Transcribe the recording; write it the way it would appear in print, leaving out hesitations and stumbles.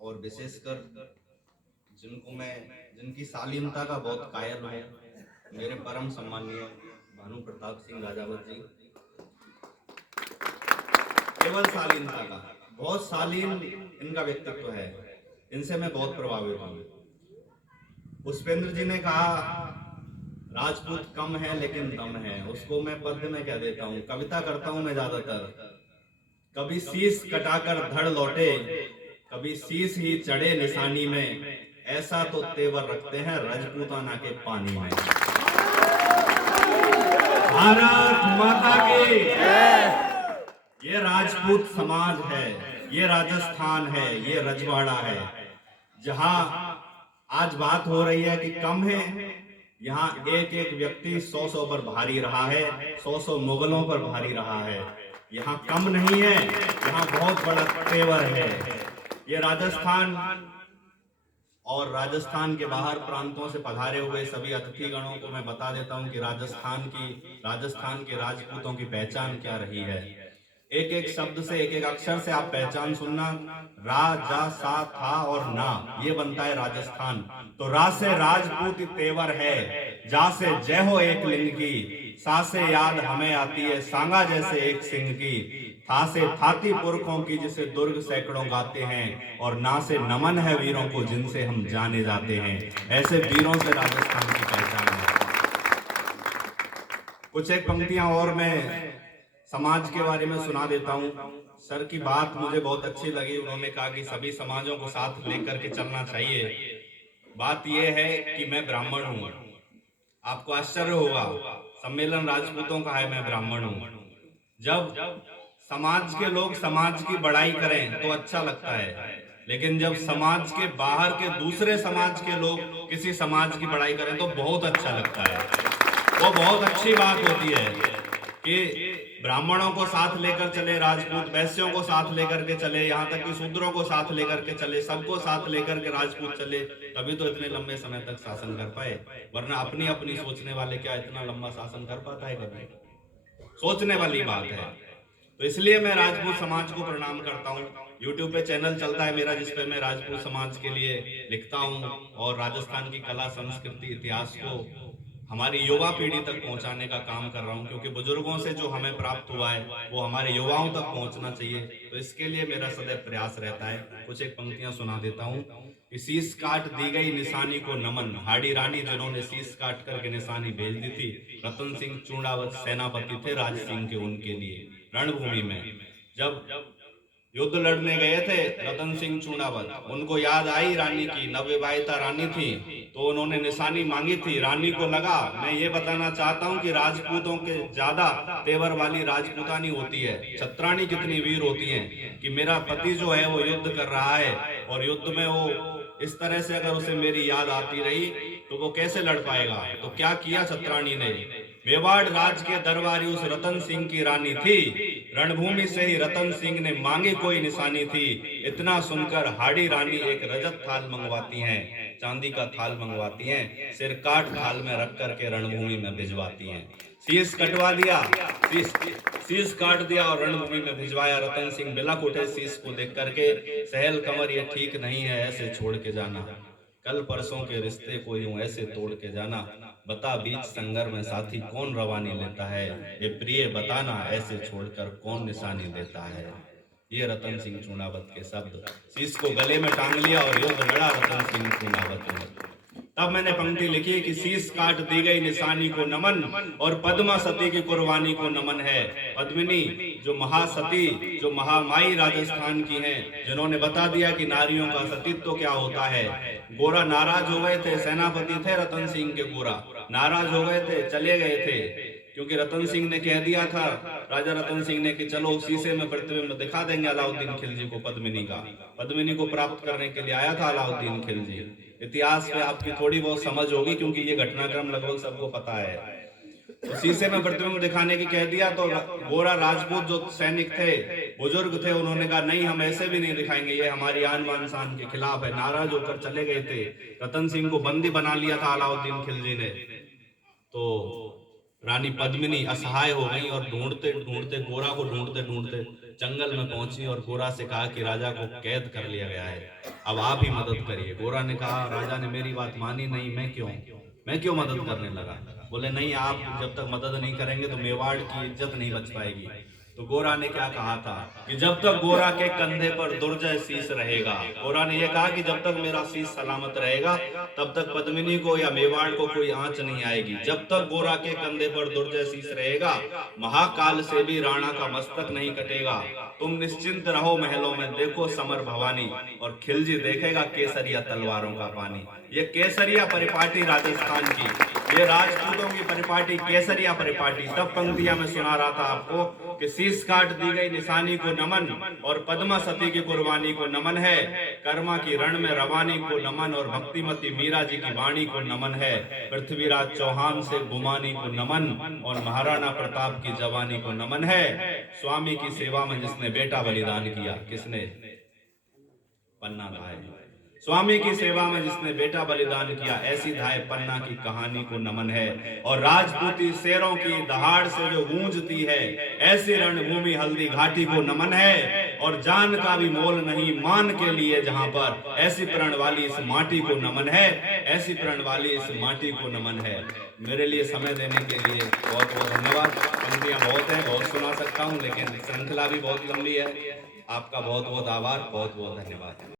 और विशेषकर जिनकी शालीनता का बहुत कायल हूँ, मेरे परम सम्मानीय भानु प्रताप सिंह राजावत जी। केवल शालीनता का, बहुत शालीन इनका व्यक्तित्व है, इनसे मैं बहुत प्रभावित हूँ। पुष्पेंद्र जी ने कहा राजपूत कम है लेकिन दम है, उसको मैं पद्य में कह देता हूँ, कविता करता हूँ मैं ज्यादातर। कभी शीश कटाकर धड़ लौटे, कभी शीश ही चढ़े निशानी में, ऐसा तो तेवर रखते हैं राजपूताना के पानी में। भारत माता की, ये राजपूत समाज है, ये राजस्थान है, ये रजवाड़ा है। जहां आज बात हो रही है कि कम है, यहाँ एक एक व्यक्ति 100 पर भारी रहा है, 100 मुगलों पर भारी रहा है। यहाँ कम नहीं है, यहाँ बहुत बड़ा तेवर है। ये राजस्थान और राजस्थान के बाहर प्रांतों से पधारे हुए सभी अतिथि गणों को मैं बता देता हूं कि राजस्थान के राजपूतों की पहचान क्या रही है। एक एक शब्द से, एक एक अक्षर से आप पहचान सुनना। रा, जा, सा, था और ना, ये बनता है राजस्थान। तो रा से राजपूत तेवर है, जा से जय हो एक लिंग की, सा से याद हमें आती है सांगा जैसे एक सिंह की, था से थाती पुरखों की जिसे दुर्ग सैकड़ों गाते हैं, और ना से नमन है वीरों को जिनसे हम जाने जाते हैं। ऐसे वीरों से राजस्थान की पहचान है। कुछ एक पंक्तियां और मैं समाज के बारे में सुना देता हूं। सर की बात मुझे बहुत अच्छी लगी, उन्होंने कहा कि सभी समाजों को साथ लेकर के चलना चाहिए। बात यह है कि मैं ब्राह्मण हूं, आपको आश्चर्य होगा, सम्मेलन राजपूतों का है, मैं ब्राह्मण हूं। जब समाज के लोग समाज की बड़ाई करें तो अच्छा लगता है, लेकिन जब समाज के बाहर के दूसरे समाज के लोग किसी समाज की बड़ाई करें तो बहुत अच्छा लगता है। वो बहुत अच्छी बात होती है कि ब्राह्मणों को साथ लेकर चले, राजपूत वैश्यों को साथ लेकर के चले, यहाँ तक कि शूद्रों को साथ लेकर के चले, सबको साथ लेकर के राजपूत चले, तभी तो इतने लंबे समय तक शासन कर पाए। वरना अपनी अपनी सोचने वाले क्या इतना लंबा शासन कर पाता है? कभी सोचने वाली बात है। तो इसलिए मैं राजपूत समाज को प्रणाम करता हूँ। यूट्यूब पे चैनल चलता है मेरा, जिसपे मैं राजपूत समाज के लिए लिखता हूँ और राजस्थान की कला, संस्कृति, इतिहास को हमारी युवा पीढ़ी तक पहुंचाने का काम कर रहा हूं, क्योंकि बुजुर्गों से जो हमें प्राप्त हुआ है वो हमारे युवाओं तक पहुंचना चाहिए। तो इसके लिए मेरा सदैव प्रयास रहता है। कुछ एक पंक्तियां सुना देता हूं कि शीश काट दी गई निशानी को नमन, हाड़ी रानी जिन्होंने शीश काट करके निशानी भेज दी थी। रतन सिंह चूड़ावत सेनापति थे राज सिंह के, उनके लिए रणभूमि में जब युद्ध लड़ने गए थे रतन सिंह चूड़ावत, उनको याद आई रानी की, नवविवाहिता रानी थी, तो उन्होंने निशानी मांगी थी। रानी को लगा, मैं ये बताना चाहता हूं कि राजपूतों के ज्यादा तेवर वाली राजपूतानी होती है, छत्राणी कितनी वीर होती हैं कि मेरा पति जो है वो युद्ध कर रहा है और युद्ध में वो इस तरह से अगर उसे मेरी याद आती रही तो वो कैसे लड़ पाएगा। तो क्या किया छत्राणी ने, मेवाड़ राज के दरबारी उस रतन सिंह की रानी थी, रणभूमि से ही रतन सिंह ने मांगी कोई निशानी थी। इतना सुनकर हाड़ी रानी एक रजत थाल मंगवाती हैं, चांदी का थाल मंगवाती हैं, सिर काट थाल में रख करके रणभूमि में भिजवाती हैं। शीश कटवा दिया, शीश शीश काट दिया और रणभूमि में भिजवाया। रतन सिंह बिलख उठे शीश को देख करके, सहल कमर ये ठीक नहीं है ऐसे छोड़ के जाना, कल परसों के रिश्ते को यूं ऐसे तोड़ के जाना, बता बीच संगर में साथी कौन रवानी लेता है, ये प्रिय बताना ऐसे छोड़कर कौन निशानी देता है। ये रतन सिंह चूड़ावत के शब्द। शीश को गले में टांग लिया और युद्ध लड़ा रतन सिंह चूड़ावत ने। तब मैंने पंक्ति लिखी कि शीश काट दी गई निशानी को नमन, और पद्मा सती की कुर्बानी को नमन है। पद्मिनी जो महासती, जो महामाई राजस्थान की हैं, जिन्होंने बता दिया कि नारियों का सतीत्व क्या होता है। गोरा नाराज हो गए थे, सेनापति थे रतन सिंह के, गोरा नाराज हो गए थे, चले गए थे, क्योंकि रतन सिंह ने कह दिया था, राजा रतन सिंह ने, कि चलो शीशे में प्रतिबिंब दिखा देंगे अलाउद्दीन खिलजी को पद्मिनी का। पद्मिनी को प्राप्त करने के लिए आया था अलाउद्दीन खिलजी। इतिहास पे आपकी थोड़ी बहुत समझ होगी क्योंकि ये घटनाक्रम लगभग सबको पता है। तो शीशे में प्रतिबिंब दिखाने की कह दिया तो गोरा राजपूत जो सैनिक थे, बुजुर्ग थे, उन्होंने कहा नहीं, हम ऐसे भी नहीं दिखाएंगे, ये हमारी आन बान शान के खिलाफ है। नाराज होकर चले गए थे। रतन सिंह को बंदी बना लिया था अलाउद्दीन खिलजी ने। तो रानी पद्मिनी असहाय हो गई और ढूंढते ढूंढते गोरा को ढूंढते ढूंढते जंगल में पहुंची और गोरा से कहा कि राजा को कैद कर लिया गया है, अब आप ही मदद करिए। गोरा ने कहा राजा ने मेरी बात मानी नहीं, मैं क्यों मदद करने लगा। बोले नहीं, आप जब तक मदद नहीं करेंगे तो मेवाड़ की इज्जत नहीं बच पाएगी। तो गोरा ने क्या कहा था कि जब तक गोरा के कंधे पर दुर्जय शीश रहेगा, गोरा ने यह कहा कि जब तक मेरा शीश सलामत रहेगा तब तक पद्मिनी को या मेवाड़ को कोई आंच नहीं आएगी। जब तक गोरा के कंधे पर दुर्जय शीश रहेगा, महाकाल से भी राणा का मस्तक नहीं कटेगा। तुम निश्चिंत रहो महलों में, देखो समर भवानी और खिलजी देखेगा केसरिया तलवारों का पानी। ये केसरिया परिपाटी राजस्थान की, ये राजपूतों की परिपाटी, केसरिया परिपाटी। तब पंक्तियां मैं सुना रहा था आपको कि शीश काट दी गई निशानी को नमन और पद्मा सती की कुर्बानी को नमन है, कर्मा की रण में रवानी को नमन और भक्तिमती मीरा जी की वाणी को नमन है, पृथ्वीराज चौहान से गुमानी को नमन और महाराणा प्रताप की जवानी को नमन है। स्वामी की सेवा में जिसने बेटा बलिदान किया, किसने? पन्ना धाय। स्वामी की सेवा में जिसने बेटा बलिदान किया, ऐसी धाय पन्ना की कहानी को नमन है। और राजपूती शेरों की दहाड़ से जो गूंजती है, ऐसी रणभूमि हल्दी घाटी को नमन है। और जान का भी मोल नहीं मान के लिए जहां पर, ऐसी प्रण वाली इस माटी को नमन है, ऐसी प्रण वाली इस माटी को नमन है। मेरे लिए समय देने के लिए बहुत बहुत धन्यवाद। पंक्तियां बहुत हैं, बहुत सुना सकता हूं, लेकिन श्रृंखला भी बहुत लंबी है। आपका बहुत बहुत आभार, बहुत बहुत धन्यवाद।